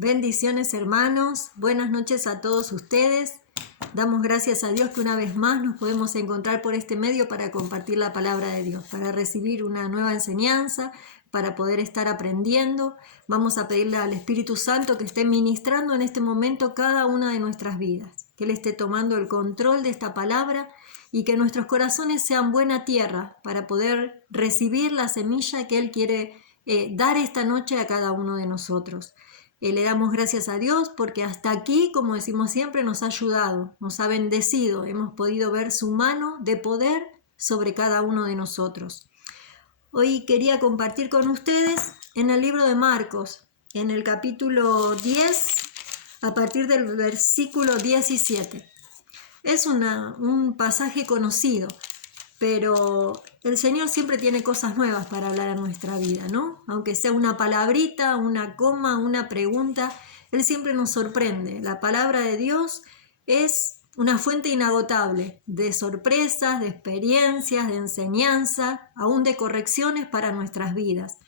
Bendiciones, hermanos, buenas noches a todos ustedes. Damos gracias a Dios que una vez más nos podemos encontrar por este medio para compartir la palabra de Dios, para recibir una nueva enseñanza, para poder estar aprendiendo. Vamos a pedirle al Espíritu Santo que esté ministrando en este momento cada una de nuestras vidas, que Él esté tomando el control de esta palabra y que nuestros corazones sean buena tierra para poder recibir la semilla que Él quiere dar esta noche a cada uno de nosotros. Le damos gracias a Dios porque hasta aquí, como decimos siempre, nos ha ayudado, nos ha bendecido. Hemos podido ver su mano de poder sobre cada uno de nosotros. Hoy quería compartir con ustedes en el libro de Marcos, en el capítulo 10, a partir del versículo 17. Es un pasaje conocido, pero el Señor siempre tiene cosas nuevas para hablar a nuestra vida, ¿no? Aunque sea una palabrita, una coma, una pregunta, Él siempre nos sorprende. La palabra de Dios es una fuente inagotable de sorpresas, de experiencias, de enseñanza, aún de correcciones para nuestras vidas.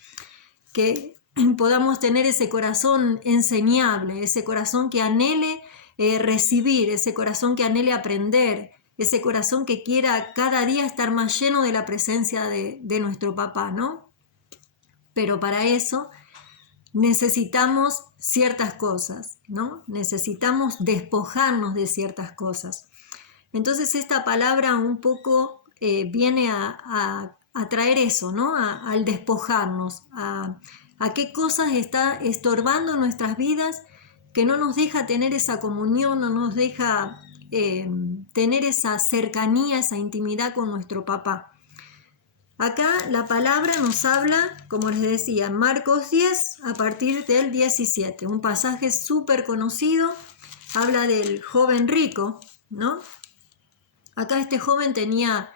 Que podamos tener ese corazón enseñable, ese corazón que anhele recibir, ese corazón que anhele aprender, ese corazón que quiera cada día estar más lleno de la presencia de nuestro papá, ¿no? Pero para eso necesitamos ciertas cosas, ¿no? Necesitamos despojarnos de ciertas cosas. Entonces esta palabra un poco viene a traer eso, ¿no? Al despojarnos, a qué cosas está estorbando nuestras vidas que no nos deja tener esa comunión, no nos deja tener esa cercanía, esa intimidad con nuestro papá. Acá la palabra nos habla, como les decía, en Marcos 10 a partir del 17, un pasaje súper conocido, habla del joven rico, ¿no? Acá este joven tenía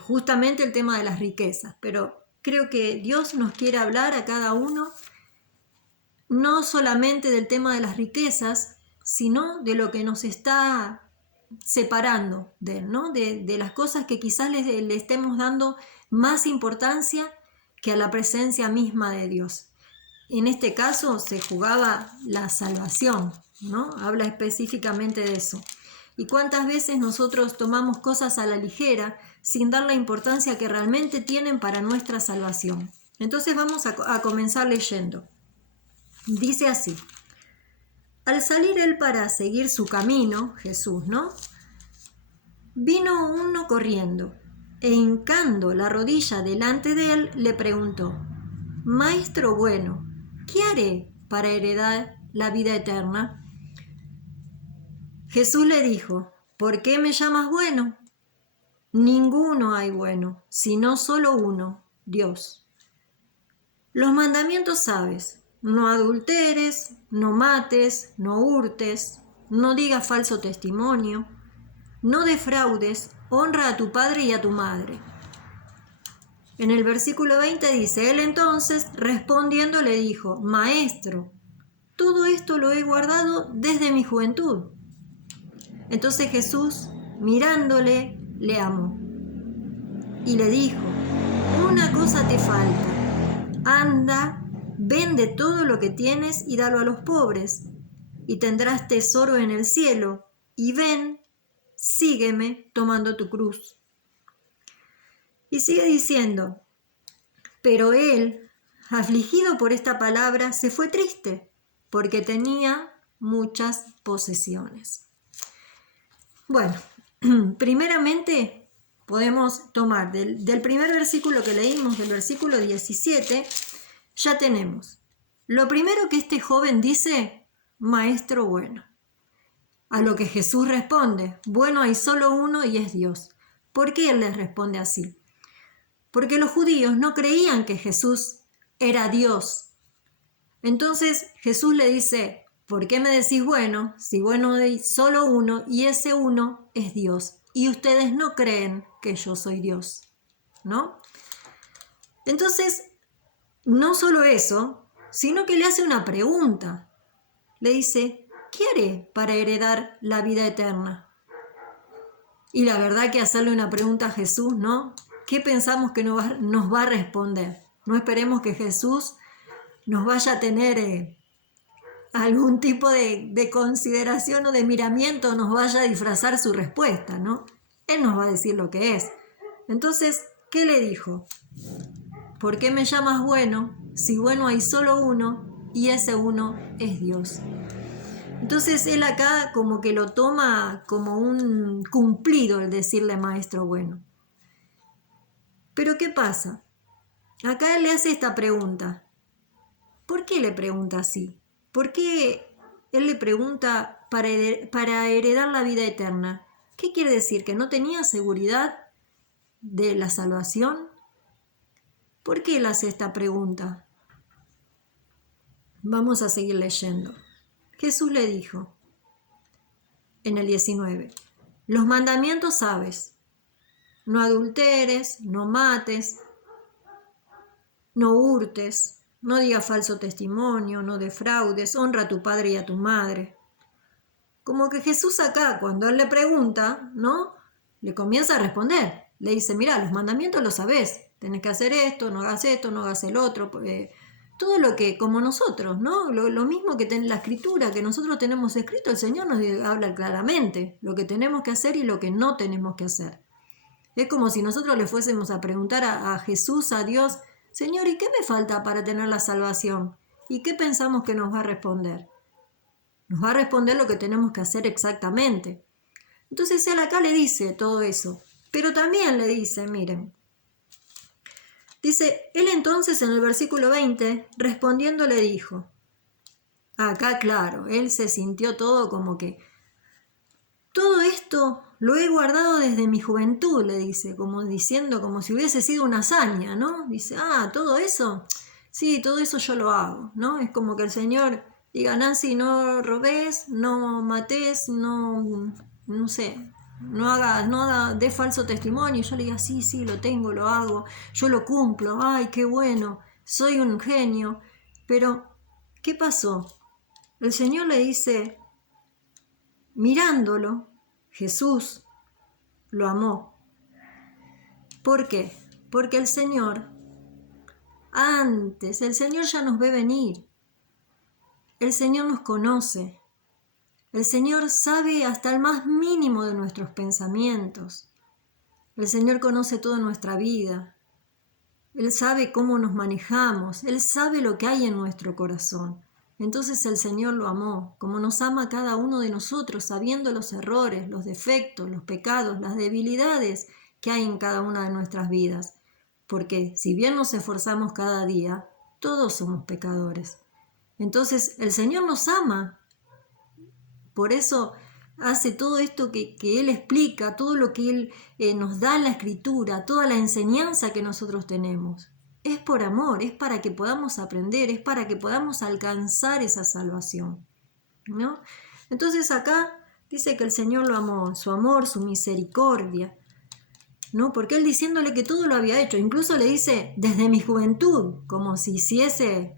justamente el tema de las riquezas, pero creo que Dios nos quiere hablar a cada uno no solamente del tema de las riquezas, sino de lo que nos está separando de él, ¿no? De las cosas que quizás le estemos dando más importancia que a la presencia misma de Dios. En este caso se jugaba la salvación, ¿no? Habla específicamente de eso. Y cuántas veces nosotros tomamos cosas a la ligera sin dar la importancia que realmente tienen para nuestra salvación. Entonces vamos a comenzar leyendo. Dice así: al salir él para seguir su camino, Jesús, ¿no? Vino uno corriendo e hincando la rodilla delante de él le preguntó: Maestro bueno, ¿qué haré para heredar la vida eterna? Jesús le dijo: ¿por qué me llamas bueno? Ninguno hay bueno, sino solo uno, Dios. Los mandamientos sabes: no adulteres, no mates, no hurtes, no digas falso testimonio, no defraudes, honra a tu padre y a tu madre. En el versículo 20 dice: él entonces respondiendo le dijo: Maestro, todo esto lo he guardado desde mi juventud. Entonces Jesús, mirándole, le amó y le dijo: una cosa te falta, anda, vende todo lo que tienes y dalo a los pobres, y tendrás tesoro en el cielo, y ven, sígueme tomando tu cruz. Y sigue diciendo: pero él, afligido por esta palabra, se fue triste, porque tenía muchas posesiones. Bueno, primeramente podemos tomar del primer versículo que leímos, del versículo 17, ya tenemos. Lo primero que este joven dice: Maestro bueno. A lo que Jesús responde: bueno, hay solo uno y es Dios. ¿Por qué él les responde así? Porque los judíos no creían que Jesús era Dios. Entonces Jesús le dice: ¿por qué me decís bueno? Si bueno hay solo uno y ese uno es Dios. Y ustedes no creen que yo soy Dios, ¿no? Entonces, no solo eso, sino que le hace una pregunta. Le dice: ¿qué haré para heredar la vida eterna? Y la verdad que hacerle una pregunta a Jesús, ¿no? ¿Qué pensamos que nos va a responder? No esperemos que Jesús nos vaya a tener algún tipo de consideración o de miramiento nos vaya a disfrazar su respuesta, ¿no? Él nos va a decir lo que es. Entonces, ¿qué le dijo? ¿Por qué me llamas bueno si bueno hay solo uno y ese uno es Dios? Entonces él acá como que lo toma como un cumplido el decirle maestro bueno. Pero ¿qué pasa? Acá él le hace esta pregunta. ¿Por qué le pregunta así? ¿Por qué él le pregunta para heredar la vida eterna? ¿Qué quiere decir? ¿Que no tenía seguridad de la salvación? ¿Por qué él hace esta pregunta? Vamos a seguir leyendo. Jesús le dijo en el 19, los mandamientos sabes, no adulteres, no mates, no hurtes, no digas falso testimonio, no defraudes, honra a tu padre y a tu madre. Como que Jesús acá, cuando él le pregunta, ¿no? Le comienza a responder. Le dice, mira, los mandamientos los sabés, tenés que hacer esto, no hagas el otro, todo lo que, como nosotros, ¿no? Lo mismo que en la escritura, que nosotros tenemos escrito, el Señor nos habla claramente lo que tenemos que hacer y lo que no tenemos que hacer. Es como si nosotros le fuésemos a preguntar a Jesús, a Dios, Señor, ¿y qué me falta para tener la salvación? ¿Y qué pensamos que nos va a responder? Nos va a responder lo que tenemos que hacer exactamente. Entonces él acá le dice todo eso, pero también le dice, miren, dice, él entonces en el versículo 20, respondiendo le dijo, acá claro, él se sintió todo como que, todo esto lo he guardado desde mi juventud, le dice, como diciendo, como si hubiese sido una hazaña, ¿no? Dice, todo eso, sí, todo eso yo lo hago, ¿no? Es como que el Señor diga, Nancy, no robes, no mates, no sé, no haga de falso testimonio. Yo le diga, sí, lo tengo, lo hago, yo lo cumplo, ay, qué bueno, soy un genio. Pero, ¿qué pasó? El Señor le dice, mirándolo, Jesús lo amó. ¿Por qué? Porque el Señor ya nos ve venir. El Señor nos conoce. El Señor sabe hasta el más mínimo de nuestros pensamientos. El Señor conoce toda nuestra vida. Él sabe cómo nos manejamos. Él sabe lo que hay en nuestro corazón. Entonces el Señor lo amó, como nos ama a cada uno de nosotros, sabiendo los errores, los defectos, los pecados, las debilidades que hay en cada una de nuestras vidas. Porque si bien nos esforzamos cada día, todos somos pecadores. Entonces el Señor nos ama. Por eso hace todo esto que Él explica, todo lo que Él nos da en la Escritura, toda la enseñanza que nosotros tenemos. Es por amor, es para que podamos aprender, es para que podamos alcanzar esa salvación, ¿no? Entonces acá dice que el Señor lo amó, su amor, su misericordia, ¿no? Porque Él diciéndole que todo lo había hecho, incluso le dice desde mi juventud, como si hiciese,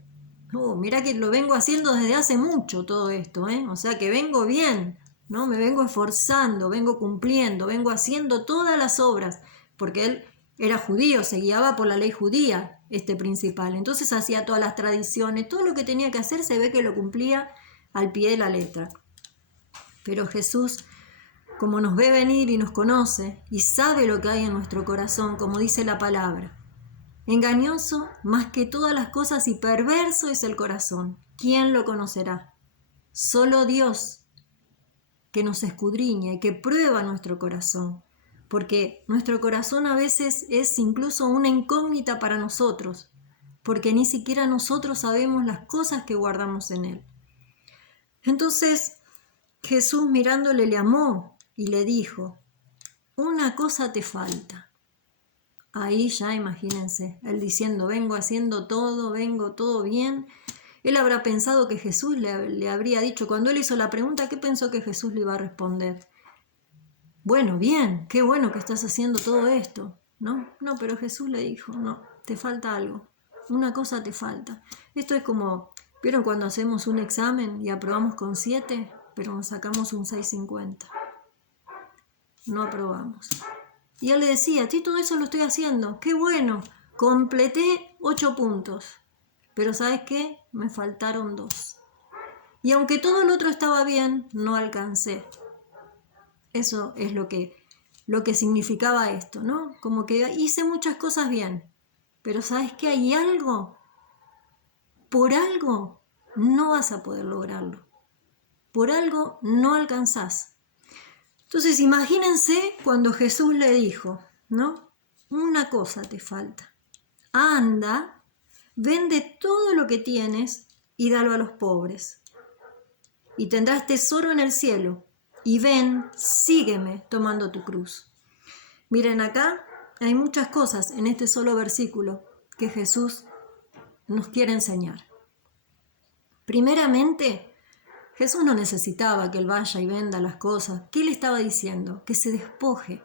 mira que lo vengo haciendo desde hace mucho todo esto, o sea que vengo bien, ¿no? Me vengo esforzando, vengo cumpliendo, vengo haciendo todas las obras, porque Él era judío, se guiaba por la ley judía, principal. Entonces hacía todas las tradiciones, todo lo que tenía que hacer se ve que lo cumplía al pie de la letra. Pero Jesús, como nos ve venir y nos conoce y sabe lo que hay en nuestro corazón, como dice la palabra, engañoso más que todas las cosas y perverso es el corazón. ¿Quién lo conocerá? Solo Dios, que nos escudriña y que prueba nuestro corazón. Porque nuestro corazón a veces es incluso una incógnita para nosotros, porque ni siquiera nosotros sabemos las cosas que guardamos en él. Entonces Jesús mirándole le amó y le dijo, una cosa te falta. Ahí ya imagínense, él diciendo, vengo todo bien. Él habrá pensado que Jesús le habría dicho, cuando él hizo la pregunta, ¿qué pensó que Jesús le iba a responder? Bueno, bien, qué bueno que estás haciendo todo esto, ¿no? No, pero Jesús le dijo, no, te falta algo, una cosa te falta. Esto es como, ¿vieron cuando hacemos un examen y aprobamos con 7, pero nos sacamos un 6.50? No aprobamos. Y él le decía, a ti todo eso lo estoy haciendo, qué bueno, completé 8 puntos, pero ¿sabes qué? Me faltaron 2. y aunque todo lo otro estaba bien, no alcancé. Eso es lo que significaba esto, ¿no? Como que hice muchas cosas bien, pero ¿sabes qué? Hay algo, por algo no vas a poder lograrlo, por algo no alcanzás. Entonces imagínense cuando Jesús le dijo, ¿no? Una cosa te falta, anda, vende todo lo que tienes y dalo a los pobres, y tendrás tesoro en el cielo, y ven, sígueme tomando tu cruz. Miren, acá hay muchas cosas en este solo versículo que Jesús nos quiere enseñar. Primeramente, Jesús no necesitaba que él vaya y venda las cosas. ¿Qué le estaba diciendo? Que se despoje,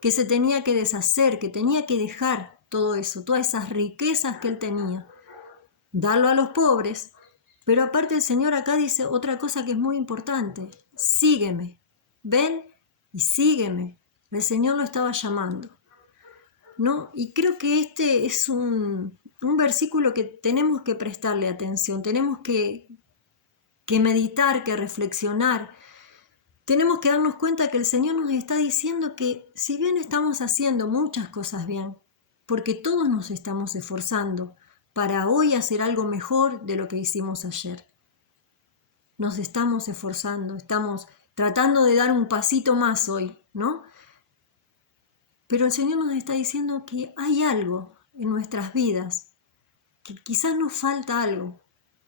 que se tenía que deshacer, que tenía que dejar todo eso, todas esas riquezas que él tenía, darlo a los pobres. Pero aparte el Señor acá dice otra cosa que es muy importante: sígueme, ven y sígueme. El Señor lo estaba llamando, ¿no? Y creo que este es un versículo que tenemos que prestarle atención, tenemos que meditar, que reflexionar. Tenemos que darnos cuenta que el Señor nos está diciendo que si bien estamos haciendo muchas cosas bien, porque todos nos estamos esforzando para hoy hacer algo mejor de lo que hicimos ayer. Nos estamos esforzando, estamos tratando de dar un pasito más hoy, ¿no? Pero el Señor nos está diciendo que hay algo en nuestras vidas, que quizás nos falta algo,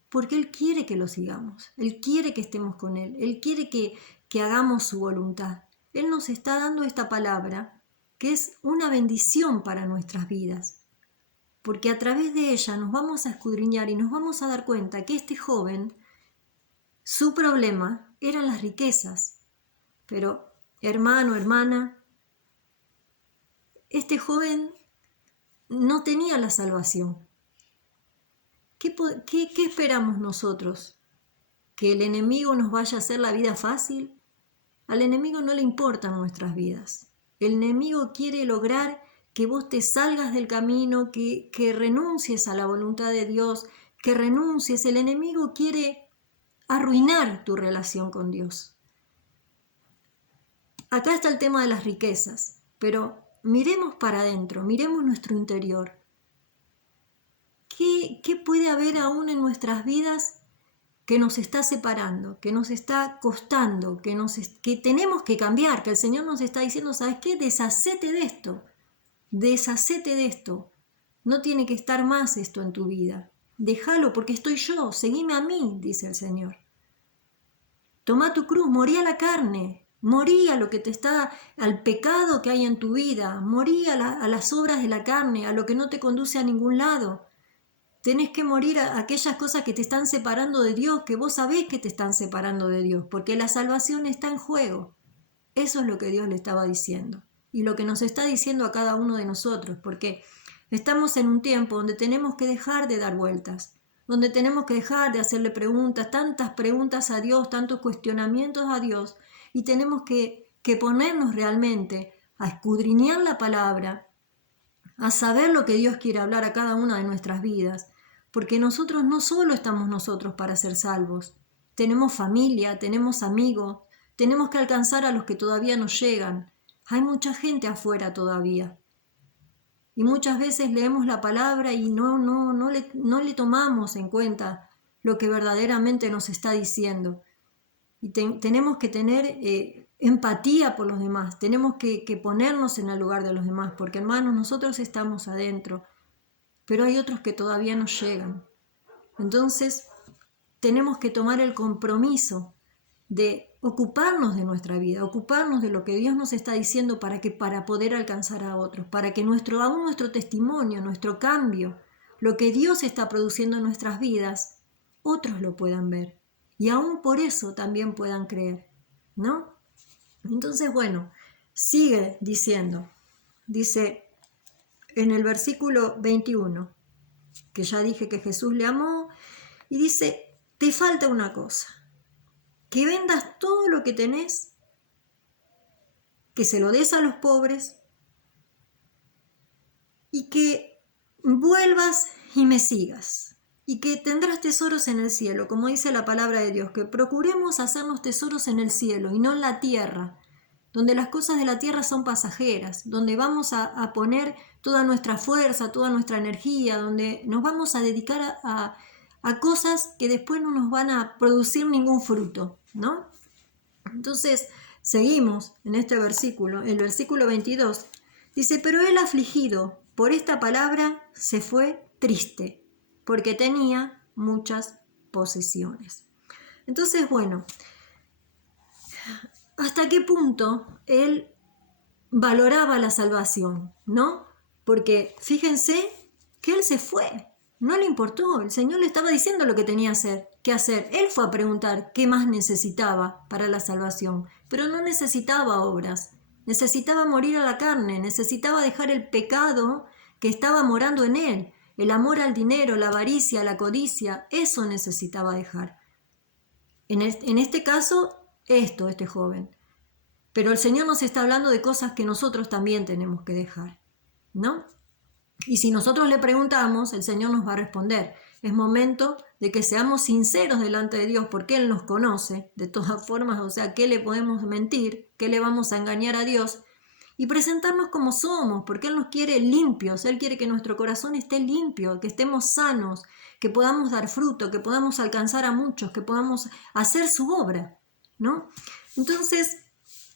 porque Él quiere que lo sigamos, Él quiere que estemos con Él, Él quiere que hagamos su voluntad. Él nos está dando esta palabra que es una bendición para nuestras vidas, porque a través de ella nos vamos a escudriñar y nos vamos a dar cuenta que este joven, su problema eran las riquezas. Pero, hermano, hermana, este joven no tenía la salvación. ¿Qué esperamos nosotros? ¿Que el enemigo nos vaya a hacer la vida fácil? Al enemigo no le importan nuestras vidas. El enemigo quiere lograr que vos te salgas del camino, que renuncies a la voluntad de Dios, que renuncies. El enemigo quiere arruinar tu relación con Dios. Acá está el tema de las riquezas, pero miremos para adentro, miremos nuestro interior. ¿Qué puede haber aún en nuestras vidas que nos está separando, que nos está costando, que tenemos que cambiar, que el Señor nos está diciendo, ¿sabes qué? Deshacete de esto, no tiene que estar más esto en tu vida, déjalo porque estoy yo, seguime a mí, dice el Señor. Toma tu cruz, morí a la carne, morí a lo que te está, al pecado que hay en tu vida, morí a las obras de la carne, a lo que no te conduce a ningún lado. Tenés que morir a aquellas cosas que te están separando de Dios, que vos sabés que te están separando de Dios, porque la salvación está en juego. Eso es lo que Dios le estaba diciendo y lo que nos está diciendo a cada uno de nosotros, porque estamos en un tiempo donde tenemos que dejar de dar vueltas, donde tenemos que dejar de hacerle preguntas, tantas preguntas a Dios, tantos cuestionamientos a Dios, y tenemos que ponernos realmente a escudriñar la palabra, a saber lo que Dios quiere hablar a cada una de nuestras vidas, porque nosotros no solo estamos nosotros para ser salvos, tenemos familia, tenemos amigos, tenemos que alcanzar a los que todavía no llegan. Hay mucha gente afuera todavía. Y muchas veces leemos la palabra y no le tomamos en cuenta lo que verdaderamente nos está diciendo. Y tenemos que tener empatía por los demás, tenemos que ponernos en el lugar de los demás, porque hermanos, nosotros estamos adentro, pero hay otros que todavía no llegan. Entonces, tenemos que tomar el compromiso de ocuparnos de nuestra vida, ocuparnos de lo que Dios nos está diciendo para poder alcanzar a otros, para que aún nuestro testimonio, nuestro cambio, lo que Dios está produciendo en nuestras vidas, otros lo puedan ver y aún por eso también puedan creer, ¿no? Entonces, bueno, sigue diciendo, dice en el versículo 21, que ya dije que Jesús le amó, y dice, te falta una cosa, que vendas todo lo que tenés, que se lo des a los pobres y que vuelvas y me sigas. y que tendrás tesoros en el cielo, como dice la palabra de Dios, que procuremos hacernos tesoros en el cielo y no en la tierra, donde las cosas de la tierra son pasajeras, donde vamos a poner toda nuestra fuerza, toda nuestra energía, donde nos vamos a dedicar a cosas que después no nos van a producir ningún fruto, ¿no? Entonces, seguimos en este versículo, el versículo 22, dice, pero él afligido por esta palabra se fue triste, porque tenía muchas posesiones. Entonces, bueno, ¿hasta qué punto él valoraba la salvación, no? Porque fíjense que él se fue, no le importó, el Señor le estaba diciendo lo que tenía que hacer. Él fue a preguntar qué más necesitaba para la salvación, pero no necesitaba obras, necesitaba morir a la carne, necesitaba dejar el pecado que estaba morando en él, el amor al dinero, la avaricia, la codicia, eso necesitaba dejar. En este caso, este joven. Pero el Señor nos está hablando de cosas que nosotros también tenemos que dejar, ¿no? Y si nosotros le preguntamos, el Señor nos va a responder. Es momento de que seamos sinceros delante de Dios, porque Él nos conoce de todas formas, o sea, ¿qué le podemos mentir? ¿Qué le vamos a engañar a Dios? Y presentarnos como somos, porque Él nos quiere limpios, Él quiere que nuestro corazón esté limpio, que estemos sanos, que podamos dar fruto, que podamos alcanzar a muchos, que podamos hacer su obra, ¿no? Entonces,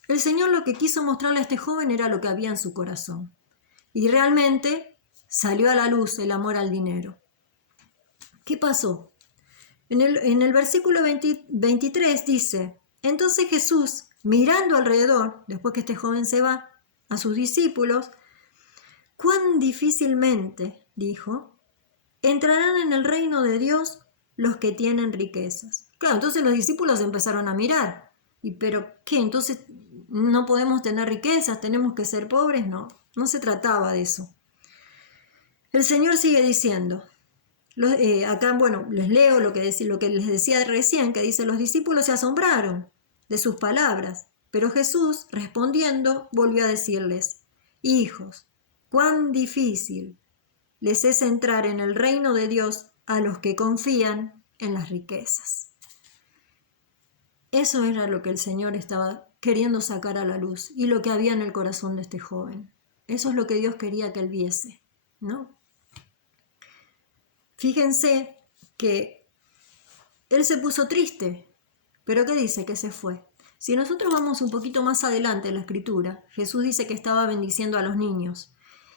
el Señor lo que quiso mostrarle a este joven era lo que había en su corazón. Y realmente salió a la luz el amor al dinero. ¿Qué pasó? En el versículo 23 dice, entonces Jesús, mirando alrededor, después que este joven se va, a sus discípulos, cuán difícilmente, dijo, entrarán en el reino de Dios los que tienen riquezas. Claro, entonces los discípulos empezaron a mirar. ¿Pero qué? Entonces no podemos tener riquezas, tenemos que ser pobres. No, no se trataba de eso. El Señor sigue diciendo, acá, bueno, les leo lo que les decía recién, que dice, los discípulos se asombraron de sus palabras, pero Jesús, respondiendo, volvió a decirles, hijos, cuán difícil les es entrar en el reino de Dios a los que confían en las riquezas. Eso era lo que el Señor estaba queriendo sacar a la luz y lo que había en el corazón de este joven. Eso es lo que Dios quería que él viese, ¿no? Fíjense que él se puso triste, pero ¿qué dice? Que se fue. Si nosotros vamos un poquito más adelante en la Escritura, Jesús dice que estaba bendiciendo a los niños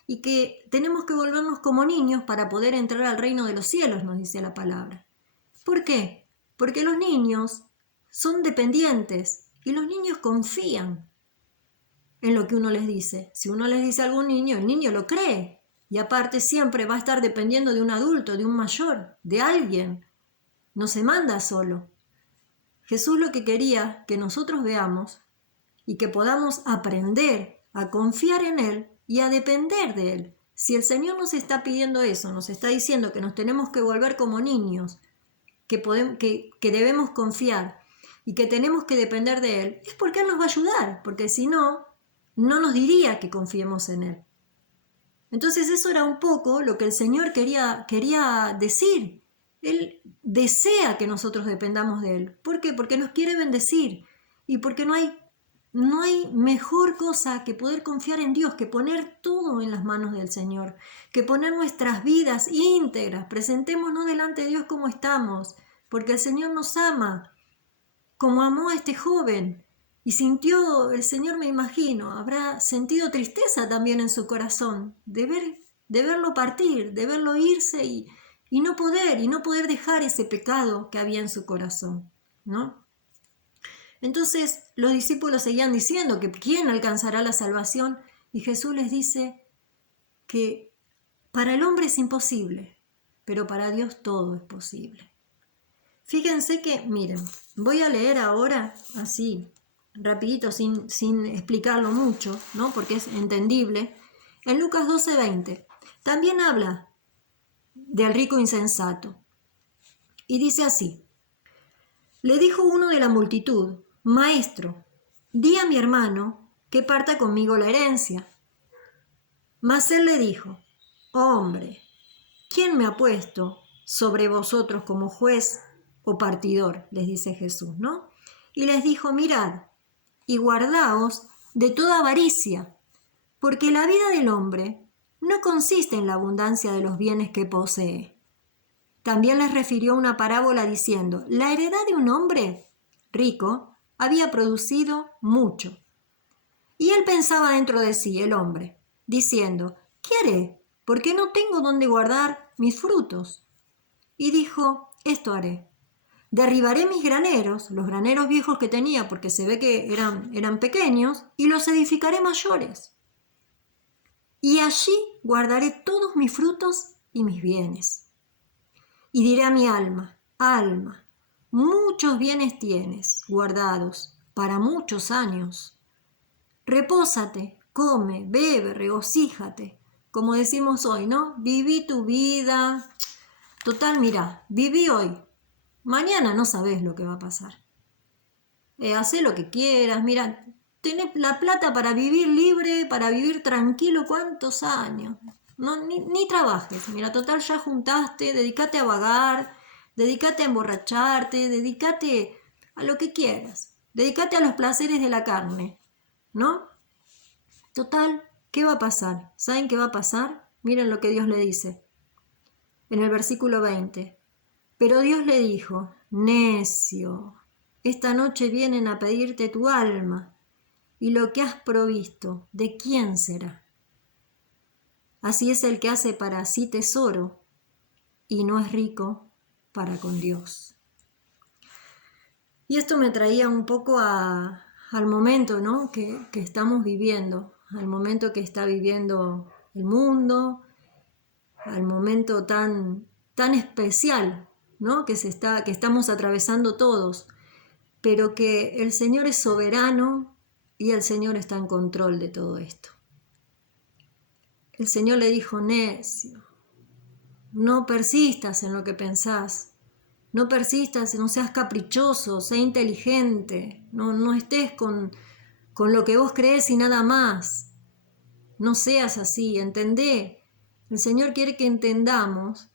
y que tenemos que volvernos como niños para poder entrar al reino de los cielos, nos dice la palabra. ¿Por qué? Porque los niños son dependientes y los niños confían en lo que uno les dice. Si uno les dice a algún niño, el niño lo cree. Y aparte siempre va a estar dependiendo de un adulto, de un mayor, de alguien. No se manda solo. Jesús lo que quería que nosotros veamos y que podamos aprender a confiar en Él y a depender de Él. Si el Señor nos está pidiendo eso, nos está diciendo que nos tenemos que volver como niños, que debemos confiar y que tenemos que depender de Él, es porque Él nos va a ayudar, porque si no, no nos diría que confiemos en Él. Entonces eso era un poco lo que el Señor quería decir. Él desea que nosotros dependamos de Él. ¿Por qué? Porque nos quiere bendecir y porque no hay mejor cosa que poder confiar en Dios, que poner todo en las manos del Señor, que poner nuestras vidas íntegras, presentémonos delante de Dios como estamos, porque el Señor nos ama, como amó a este joven. Y sintió, el Señor, me imagino, habrá sentido tristeza también en su corazón de verlo partir, de verlo irse y no poder dejar ese pecado que había en su corazón, ¿no? Entonces los discípulos seguían diciendo que ¿quién alcanzará la salvación? Y Jesús les dice que para el hombre es imposible, pero para Dios todo es posible. Fíjense que, miren, voy a leer ahora así, rapidito, sin explicarlo mucho, ¿no? Porque es entendible. En Lucas 12:20 también habla del rico insensato. Y dice así, le dijo uno de la multitud, maestro, di a mi hermano que parta conmigo la herencia. Mas él le dijo, hombre, ¿quién me ha puesto sobre vosotros como juez o partidor, les dice Jesús, ¿no? Y les dijo, mirad y guardaos de toda avaricia, porque la vida del hombre no consiste en la abundancia de los bienes que posee. También les refirió una parábola diciendo, la heredad de un hombre rico había producido mucho. Y él pensaba dentro de sí, el hombre, diciendo, ¿qué haré? Porque no tengo dónde guardar mis frutos. Y dijo, esto haré. Derribaré mis graneros, los graneros viejos que tenía, porque se ve que eran pequeños, y los edificaré mayores. Y allí guardaré todos mis frutos y mis bienes. Y diré a mi alma, alma, muchos bienes tienes guardados para muchos años. Repósate, come, bebe, regocíjate. Como decimos hoy, ¿no? Viví tu vida. Total, mira, viví hoy. Mañana no sabes lo que va a pasar. Hacé lo que quieras, mira, tenés la plata para vivir libre, para vivir tranquilo, ¿cuántos años? No, ni trabajes, mira, total ya juntaste, dedícate a vagar, dedícate a emborracharte, dedícate a lo que quieras, dedícate a los placeres de la carne, ¿no? Total, ¿qué va a pasar? ¿Saben qué va a pasar? Miren lo que Dios le dice en el versículo 20. Pero Dios le dijo, necio, esta noche vienen a pedirte tu alma, y lo que has provisto, ¿de quién será? Así es el que hace para sí tesoro, y no es rico para con Dios. Y esto me traía un poco al momento, ¿no? que estamos viviendo, al momento que está viviendo el mundo, al momento tan especial, ¿no? que estamos atravesando todos, pero que el Señor es soberano y el Señor está en control de todo esto. El Señor le dijo, necio, no persistas en lo que pensás, no persistas, no seas caprichoso, sé inteligente, no estés con lo que vos crees y nada más. No seas así, entendé. El Señor quiere que entendamos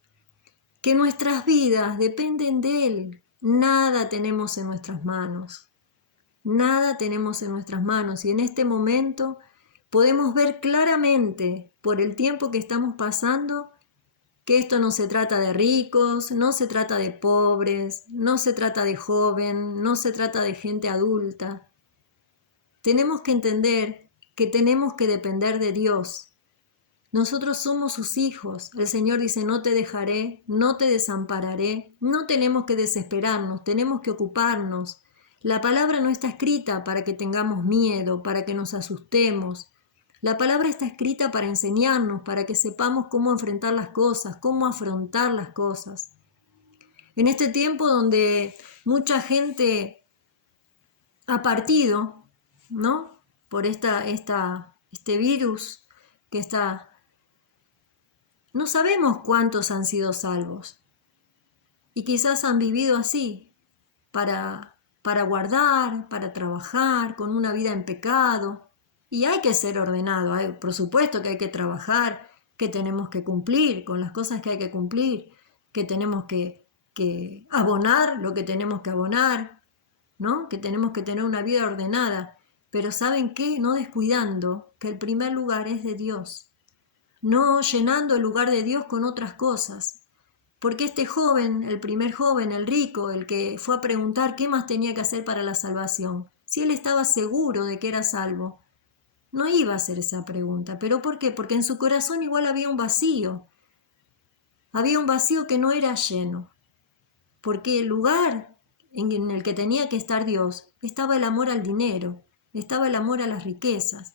que nuestras vidas dependen de Él. Nada tenemos en nuestras manos. Nada tenemos en nuestras manos. Y en este momento podemos ver claramente, por el tiempo que estamos pasando, que esto no se trata de ricos, no se trata de pobres, no se trata de joven, no se trata de gente adulta. Tenemos que entender que tenemos que depender de Dios. Nosotros somos sus hijos. El Señor dice, no te dejaré, no te desampararé. No tenemos que desesperarnos, tenemos que ocuparnos. La palabra no está escrita para que tengamos miedo, para que nos asustemos. La palabra está escrita para enseñarnos, para que sepamos cómo enfrentar las cosas, cómo afrontar las cosas. En este tiempo donde mucha gente ha partido, ¿no? Por este virus que está... No sabemos cuántos han sido salvos. Y quizás han vivido así, para guardar, para trabajar, con una vida en pecado. Y hay que ser ordenado, por supuesto que hay que trabajar, que tenemos que cumplir con las cosas que hay que cumplir, que tenemos que abonar lo que tenemos que abonar, ¿no? Que tenemos que tener una vida ordenada. Pero ¿saben qué? No descuidando que el primer lugar es de Dios. No llenando el lugar de Dios con otras cosas. Porque este joven, el primer joven, el rico, el que fue a preguntar qué más tenía que hacer para la salvación, si él estaba seguro de que era salvo, no iba a hacer esa pregunta. ¿Pero por qué? Porque en su corazón igual había un vacío. Había un vacío que no era lleno. Porque el lugar en el que tenía que estar Dios estaba el amor al dinero, estaba el amor a las riquezas,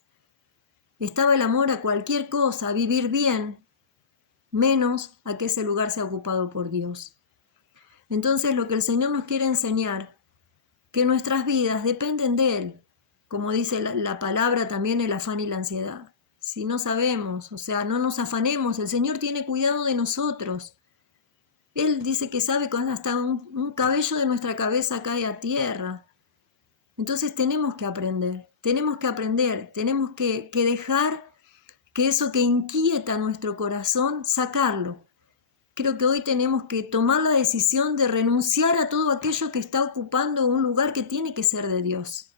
estaba el amor a cualquier cosa, a vivir bien, menos a que ese lugar sea ocupado por Dios. Entonces lo que el Señor nos quiere enseñar, que nuestras vidas dependen de Él. Como dice la palabra también, el afán y la ansiedad. Si no sabemos, o sea, no nos afanemos, el Señor tiene cuidado de nosotros. Él dice que sabe cuando hasta un cabello de nuestra cabeza cae a tierra. Entonces tenemos que aprender, tenemos que dejar que eso que inquieta nuestro corazón, sacarlo. creo que hoy tenemos que tomar la decisión de renunciar a todo aquello que está ocupando un lugar que tiene que ser de Dios.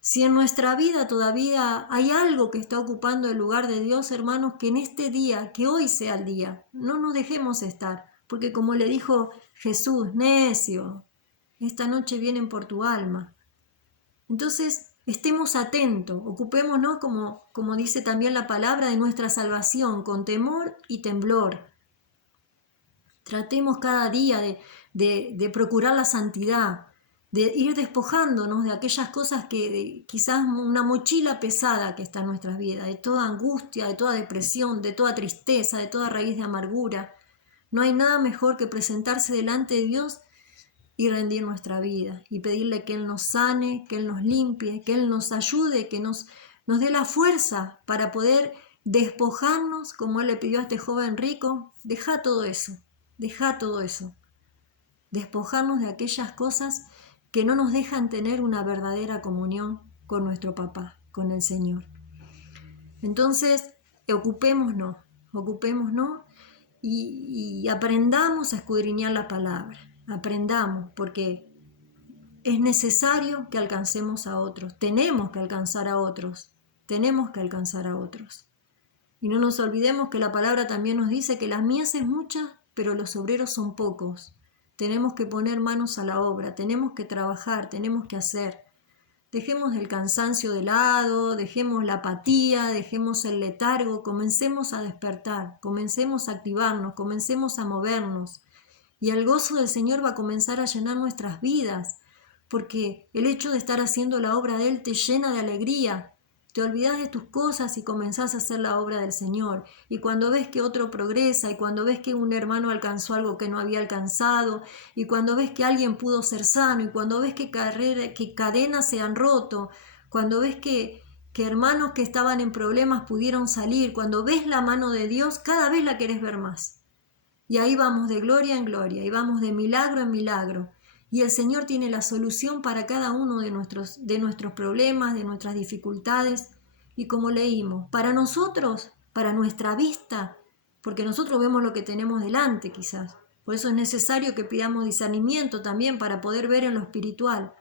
Si en nuestra vida todavía hay algo que está ocupando el lugar de Dios, hermanos, que en este día, que hoy sea el día, no nos dejemos estar, porque como le dijo Jesús, necio, esta noche vienen por tu alma. Entonces, estemos atentos, ocupémonos, como dice también la palabra, de nuestra salvación, con temor y temblor. Tratemos cada día de procurar la santidad, de ir despojándonos de aquellas cosas quizás una mochila pesada que está en nuestras vidas, de toda angustia, de toda depresión, de toda tristeza, de toda raíz de amargura. No hay nada mejor que presentarse delante de Dios y rendir nuestra vida y pedirle que Él nos sane, que Él nos limpie, que Él nos ayude, que nos dé la fuerza para poder despojarnos, como Él le pidió a este joven rico. Deja todo eso, despojarnos de aquellas cosas que no nos dejan tener una verdadera comunión con nuestro papá, con el Señor. Entonces, ocupémonos y aprendamos a escudriñar la palabra. Aprendamos, porque es necesario que alcancemos a otros. Tenemos que alcanzar a otros. Y no nos olvidemos que la palabra también nos dice que la mies es mucha, pero los obreros son pocos. Tenemos que poner manos a la obra, tenemos que trabajar, tenemos que hacer. Dejemos el cansancio de lado, dejemos la apatía, dejemos el letargo, comencemos a despertar, comencemos a activarnos, comencemos a movernos. Y el gozo del Señor va a comenzar a llenar nuestras vidas, porque el hecho de estar haciendo la obra de Él te llena de alegría. Te olvidas de tus cosas y comenzás a hacer la obra del Señor. Y cuando ves que otro progresa, y cuando ves que un hermano alcanzó algo que no había alcanzado, y cuando ves que alguien pudo ser sano, y cuando ves que cadenas se han roto, cuando ves que hermanos que estaban en problemas pudieron salir, cuando ves la mano de Dios, cada vez la querés ver más. Y ahí vamos de gloria en gloria, y vamos de milagro en milagro. Y el Señor tiene la solución para cada uno de nuestros problemas, de nuestras dificultades. Y como leímos, para nosotros, para nuestra vista, porque nosotros vemos lo que tenemos delante quizás. Por eso es necesario que pidamos discernimiento también para poder ver en lo espiritual.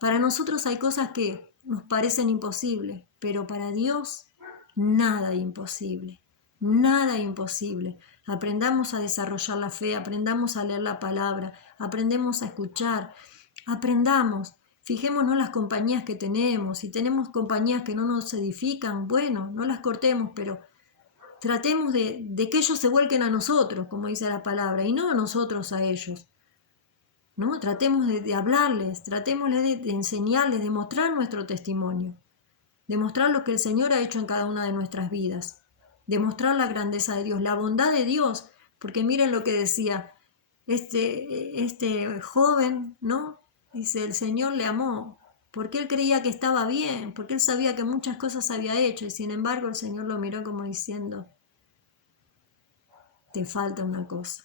Para nosotros hay cosas que nos parecen imposibles, pero para Dios nada imposible. Nada imposible. Aprendamos a desarrollar la fe, aprendamos a leer la palabra, aprendemos a escuchar, aprendamos. Fijémonos las compañías que tenemos. Si tenemos compañías que no nos edifican, bueno, no las cortemos, pero tratemos de que ellos se vuelquen a nosotros, como dice la palabra, y no nosotros a ellos. ¿No? Tratemos de hablarles, tratemos de enseñarles, de mostrar nuestro testimonio, de mostrar lo que el Señor ha hecho en cada una de nuestras vidas. Demostrar la grandeza de Dios, la bondad de Dios, porque miren lo que decía este joven, ¿no? Dice, el Señor le amó, porque él creía que estaba bien, porque él sabía que muchas cosas había hecho, y sin embargo el Señor lo miró como diciendo, te falta una cosa.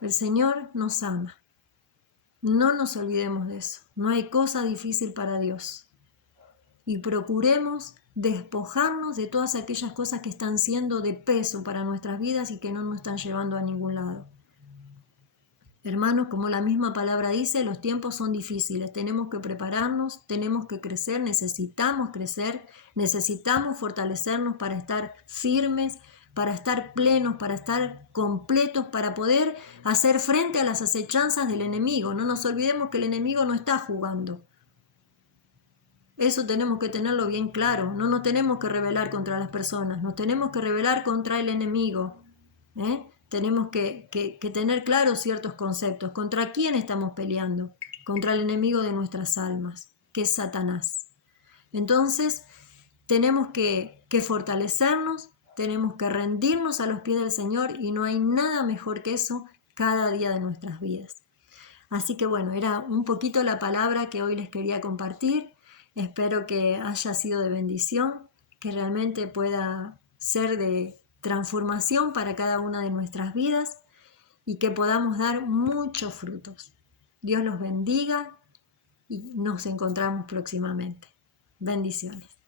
El Señor nos ama, no nos olvidemos de eso, no hay cosa difícil para Dios, y procuremos despojarnos de todas aquellas cosas que están siendo de peso para nuestras vidas y que no nos están llevando a ningún lado. Hermanos, como la misma palabra dice, los tiempos son difíciles, tenemos que prepararnos, tenemos que crecer, necesitamos fortalecernos para estar firmes, para estar plenos, para estar completos, para poder hacer frente a las acechanzas del enemigo. No nos olvidemos que el enemigo no está jugando. Eso tenemos que tenerlo bien claro. No nos tenemos que rebelar contra las personas, nos tenemos que rebelar contra el enemigo. Tenemos que tener claros ciertos conceptos. ¿Contra quién estamos peleando? Contra el enemigo de nuestras almas, que es Satanás. Entonces, tenemos que fortalecernos, tenemos que rendirnos a los pies del Señor y no hay nada mejor que eso cada día de nuestras vidas. Así que bueno, era un poquito la palabra que hoy les quería compartir. Espero que haya sido de bendición, que realmente pueda ser de transformación para cada una de nuestras vidas y que podamos dar muchos frutos. Dios los bendiga y nos encontramos próximamente. Bendiciones.